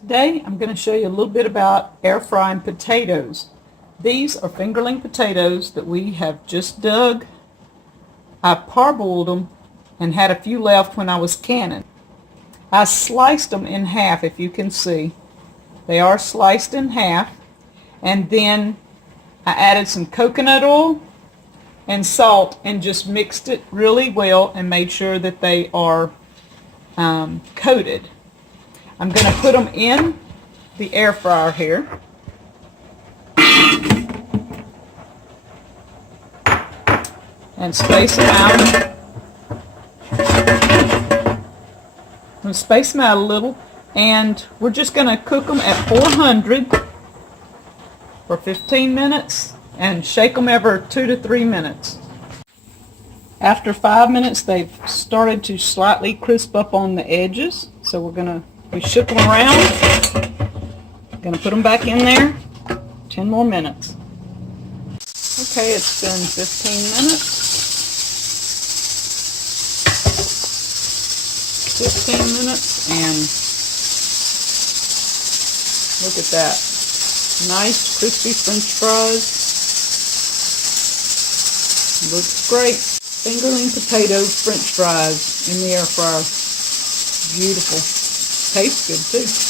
Today I'm going to show you a little bit about air frying potatoes. These are fingerling potatoes that we have just dug. I parboiled them and had a few left when I was canning. I sliced them in half, if you can see. They are sliced in half, and then I added some coconut oil and salt and just mixed it really well and made sure that they are coated. I'm going to put them in the air fryer here. And space them out. I'm going to space them out a little, and we're just going to cook them at 400 for 15 minutes and shake them every 2 to 3 minutes. After 5 minutes, they've started to slightly crisp up on the edges, so we shook them around. Going to put them back in there. 10 more minutes. Okay, it's been 15 minutes. 15 minutes, and look at that. Nice crispy French fries. Looks great. Fingerling potato French fries in the air fryer. Beautiful. Tastes good too.